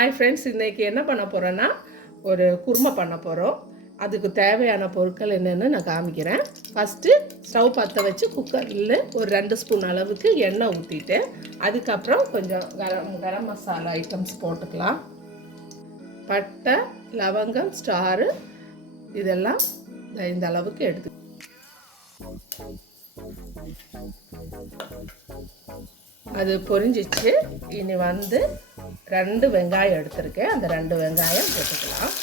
Hi friends, இன்றைக்கி என்ன பண்ண போகிறேன்னா ஒரு குருமா பண்ண போகிறோம். அதுக்கு தேவையான பொருட்கள் என்னென்னு நான் காமிக்கிறேன். ஃபஸ்ட்டு ஸ்டவ் பற்ற வச்சு குக்கரில் ஒரு 2 ஸ்பூன் அளவுக்கு எண்ணெய் ஊற்றிட்டு அதுக்கப்புறம் கொஞ்சம் கரம் மசாலா ஐட்டம்ஸ் போட்டுக்கலாம். பட்டை, லவங்கம், ஸ்டாரு இதெல்லாம் இந்த அளவுக்கு எடுத்து அது பொரிஞ்சிச்சு. இனி 2 வெங்காயம் எடுத்திருக்கேன். அந்த 2 வெங்காயம் போட்டுக்கலாம்.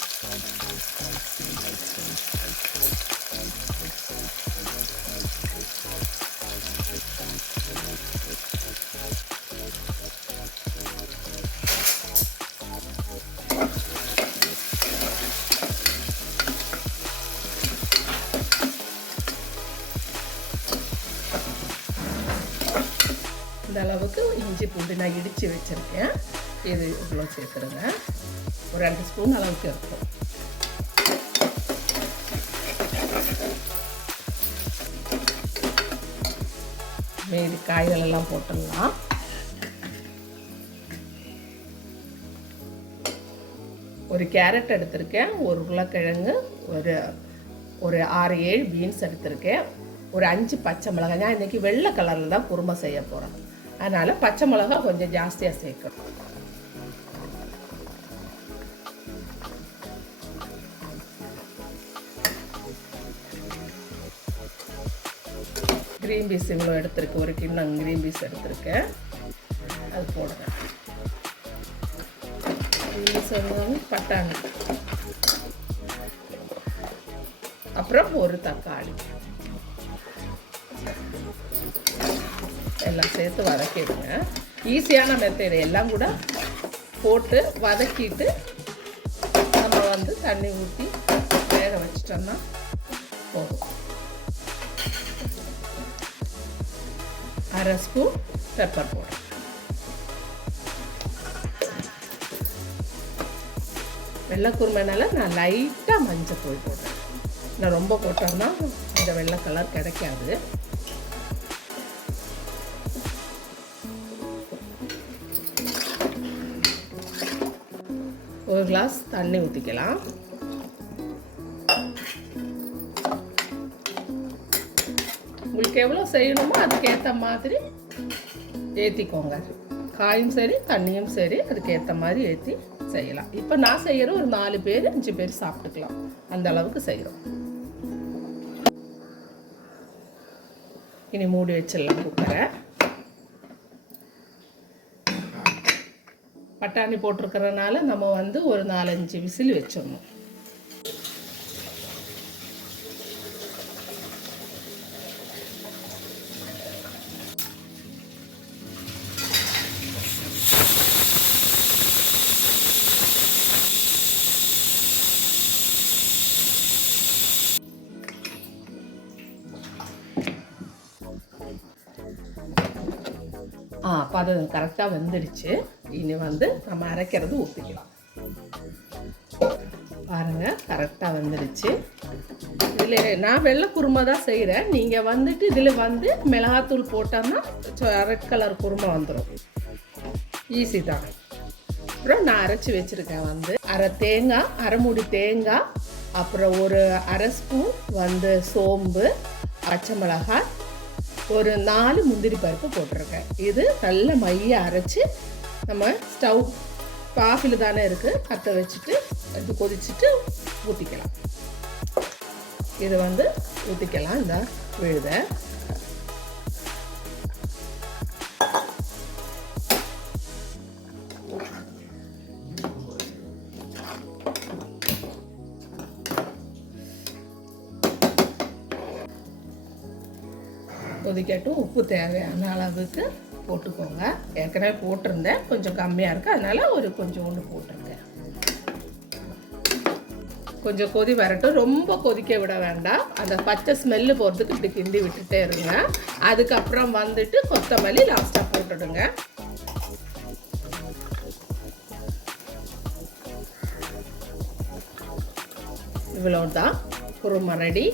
இந்த அளவுக்கு இஞ்சி பூண்டு நான் இடித்து வச்சுருக்கேன். இது இவ்வளோ சேர்த்துருங்க. ஒரு 2 ஸ்பூன் அளவுக்கு இருக்கும். மீதி காய்களெல்லாம் போட்டுடலாம். ஒரு கேரட் எடுத்திருக்கேன், ஒரு உருளைக்கிழங்கு, ஒரு 6-7 பீன்ஸ் எடுத்திருக்கேன், ஒரு 5 பச்சை மிளகாய். நான் இன்றைக்கி வெள்ளை கலரில் தான் குருமா செய்ய போகிறேன். அதனால் பச்சை மிளகா கொஞ்சம் ஜாஸ்தியாக சேர்க்கணும். கிரீன் பீஸ் இவ்வளோ எடுத்துருக்கு, ஒரு கிண்ணம் கிரீன் பீஸ் எடுத்துருக்கேன். அது போடுறேன். பட்டாணி, அப்புறம் ஒரு தக்காளி எல்லாம் சேர்த்து வதக்கிடுங்க. ஈஸியான மெத்தேடு. எல்லாம் கூட போட்டு வதக்கிட்டு நம்ம தண்ணி ஊற்றி வேக வச்சிட்டோம்னா போதும். 1/2 ஸ்பூன் பெப்பர் போடுறேன். வெள்ளைக்குருமைனால நான் லைட்டாக மஞ்சள் தூள் போடுறேன். நான் ரொம்ப போட்டோம்னா இந்த வெள்ளை கலர் கிடைக்காது. ஒரு கிளாஸ் தண்ணி ஊற்றிக்கலாம். உங்களுக்கு எவ்வளோ செய்யணுமோ அதுக்கேற்ற மாதிரி ஏற்றிக்கோங்க. காயும் சரி தண்ணியும் சரி அதுக்கேற்ற மாதிரி ஏற்றி செய்யலாம். இப்போ நான் செய்கிற ஒரு 4 பேர் 5 பேர் சாப்பிட்டுக்கலாம். அந்த அளவுக்கு செய்கிறோம். இனி மூடி வச்சிடலாம் குக்கரை. பட்டாணி போட்டிருக்கிறதுனால நம்ம ஒரு 4-5 விசில் வச்சிடணும். அது கரெக்டாக வெந்துடுச்சு. இனி நம்ம அரைக்கிறது ஊற்றிக்கலாம். பாருங்கள், கரெக்டாக வெந்துடுச்சு. இதில் நான் வெள்ளை குருமா தான் செய்கிறேன். நீங்கள் இதில் மிளகாத்தூள் போட்டோம்னா ரெட் கலர் குருமா வந்துடும். ஈஸி தான். அப்புறம் நான் அரைச்சி வச்சுருக்கேன் 1/2 தேங்காய், 1/2 மூடி தேங்காய், அப்புறம் ஒரு 1/2 ஸ்பூன் சோம்பு, பச்சை மிளகாய், ஒரு 4 முந்திரி பருப்பு போட்டிருக்கேன். இது நல்ல மைய அரைச்சி நம்ம ஸ்டவ் பாஃபில் தானே இருக்குது, பற்ற வச்சுட்டு அது கொதிச்சுட்டு ஊற்றிக்கலாம். இது ஊற்றிக்கலாம். இந்த விழுத கொதிக்கட்டும். உப்பு தேவையான அளவுக்கு போட்டுக்கோங்க. ஏற்கனவே போட்டிருந்தேன், கொஞ்சம் கம்மியாக இருக்குது, அதனால் கொஞ்சோண்டு போட்டிருக்கேன். கொஞ்சம் கொதி வரட்டும். ரொம்ப கொதிக்க விட வேண்டாம். அந்த பச்சை ஸ்மெல்லு போகிறதுக்கு இப்படி கிண்டி விட்டுட்டே இருங்க. அதுக்கப்புறம் கொத்தமல்லி லாஸ்ட்டாக போட்டுடுங்க. இவ்வளோ தான் குருமா ரெடி.